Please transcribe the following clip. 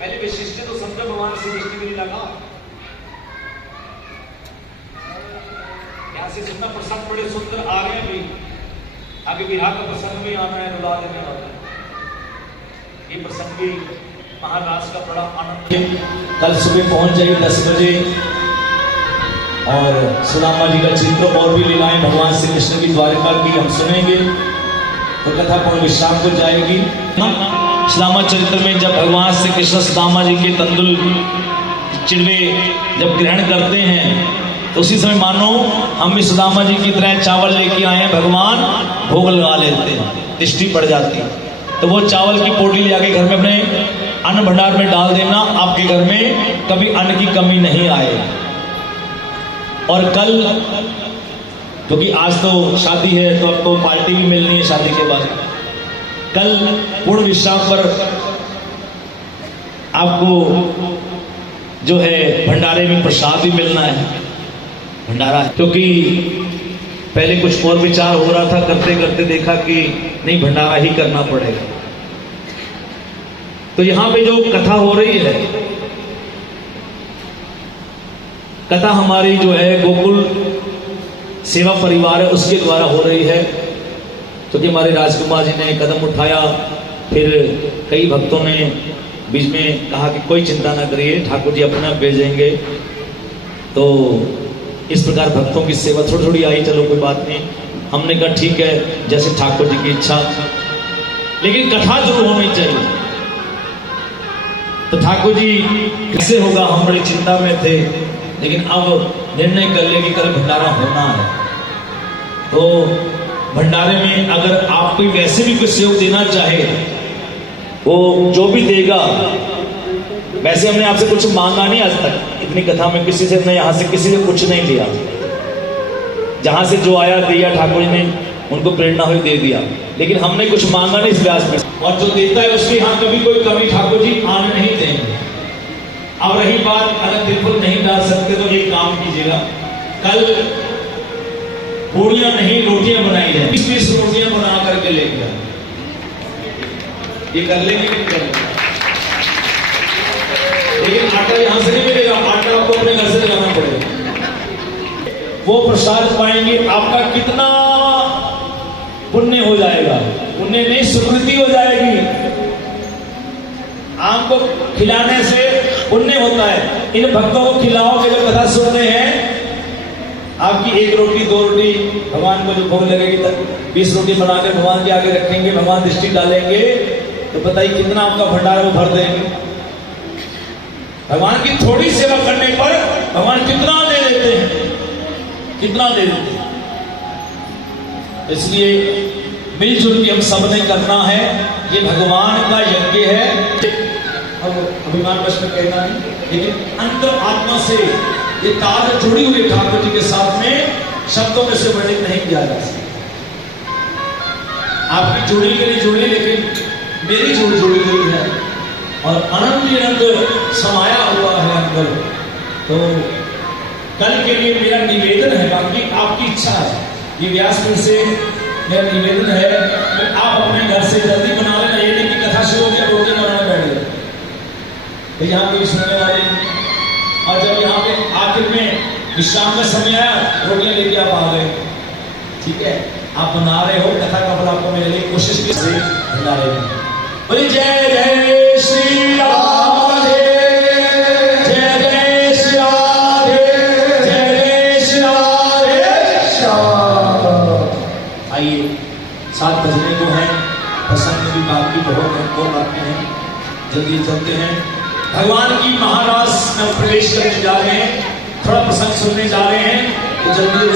पहले विशिष्ट तो समझो भगवान श्री कृष्ण के लिए लगा। यहाँ से सुनना प्रसंग बड़े सुंदर आ रहे हैं भी, आगे विवाह का प्रसंग भी आना है, रुला देने वाला है। ये प्रसंग भी महाराज का बड़ा आनंद। कल सुबह पहुंच जाइए 10 बजे और सुदामा जी का चित्र और भी लीलाएं भगवान श्री कृष्ण की द्वारिका की हम सुनेंगे। तो कथा पूर्ण विश्राम को जाएगी। सुदामा चरित्र में जब भगवान श्री कृष्ण सुदामा जी के तंदुल चिड़वे जब ग्रहण करते हैं तो उसी समय मानो हम भी सुदामा जी की तरह चावल लेके आए हैं, भगवान भोग लगा लेते हैं, दृष्टि पड़ जाती है। तो वो चावल की पोटली ले आके घर में अपने अन्न भंडार में डाल देना, आपके घर में कभी अन्न की कमी नहीं आए। और कल क्योंकि आज तो शादी है तो आपको पार्टी भी मिलनी है शादी के बाद। कल पूर्ण विश्राम पर आपको जो है भंडारे में प्रसाद भी मिलना है, भंडारा है। क्योंकि पहले कुछ और विचार हो रहा था, करते करते देखा कि नहीं, भंडारा ही करना पड़ेगा। तो यहां पे जो कथा हो रही है, कथा हमारी जो है गोकुल सेवा परिवार है उसके द्वारा हो रही है। क्योंकि हमारे राजकुमार जी ने कदम उठाया, फिर कई भक्तों ने बीच में कहा कि कोई चिंता ना करिए, ठाकुर जी अपने आप भेजेंगे। तो इस प्रकार भक्तों की सेवा थोड़ी थोड़ी आई, चलो कोई बात नहीं। हमने कहा ठीक है, जैसे ठाकुर जी की इच्छा, लेकिन कथा जरूर होनी चाहिए। तो ठाकुर जी कैसे होगा, हम बड़ी चिंता में थे, लेकिन अब निर्णय कर ले कि कल भंडारा होना है। तो भंडारे में अगर आप कोई वैसे भी कुछ सहयोग देना चाहे, वो जो भी देगा। वैसे हमने आपसे कुछ मांगा नहीं आज तक, इतनी कथा में किसी से हमने यहाँ से किसी से कुछ नहीं लिया। जहां से जो आया दिया, ठाकुर जी ने उनको प्रेरणा हुई दे दिया, लेकिन हमने कुछ मांगा नहीं इस व्यास में। और जो देता है उसके यहाँ कभी कोई कमी ठाकुर जी आने नहीं देंगे। अब रही बात, अगर बिल्कुल नहीं डाल सकते तो एक काम कीजिएगा, कल पूड़ियां नहीं रोटियां बनाई जाए, 20 रोटियां बना करके लेके आए। ये कर लेंगे कि नहीं कर लेंगे? लेकिन आटा यहां से नहीं मिलेगा, आटा आपको अपने घर से लाना पड़ेगा। वो प्रसाद पाएंगे, आपका कितना पुण्य हो जाएगा। पुण्य नहीं, सुकृति हो जाएगी। आपको खिलाने से पुण्य होता है। इन भक्तों को खिलाओगे, जो कथा सुनते हैं, आपकी 1 रोटी 2 रोटी भगवान को जो भोग लगेगी, 20 रोटी बनाकर भगवान के आगे रखेंगे, भगवान दृष्टि डालेंगे, तो बताइए कितना आपका भंडारा वो भर देंगे। भगवान की थोड़ी सेवा करने पर भगवान कितना दे देते हैं, कितना दे देते हैं। इसलिए मिलजुल के हम सब ने करना है। ये भगवान का यज्ञ है। अब अभिमान वश में कहना नहीं, लेकिन अंतर आत्मा से ये तार जुड़ी हुई ठाकुर जी के साथ में, शब्दों में से वर्णित नहीं किया जा सकता। आपकी जुड़ी के लिए जुड़ी, लेकिन मेरी जुड़ी हुई है और अनंत समाया हुआ है अंदर। तो कल के लिए मेरा निवेदन है, बाकी आपकी इच्छा है। ये व्यासपीठ से मेरा निवेदन है कि आप अपने घर से जल्दी बना लेना। ये नहीं कि कथा शुरू हो गया रोटी बनाने बैठ गए, तो यहाँ कोई सुनने वाले नहीं। और जब यहाँ पे आखिर में विश्राम का समय आया, रोटियां लेके आप आ गए, ठीक है, आप बना रहे हो, कथा का फल आपको मिलने की कोशिश की भंडारे में। बोलिए जय जय श्री राधे, जय जय श्री राधे, जय जय श्री राधे श्याम। आइए, 7 बजने को है, प्रसंग भी बाकी बहुत है, और बाकी है, जल्दी चलते हैं। भगवान की महाराज में प्रवेश करने जा रहे हैं, थोड़ा प्रसंग सुनने जा रहे हैं, तो जल्दी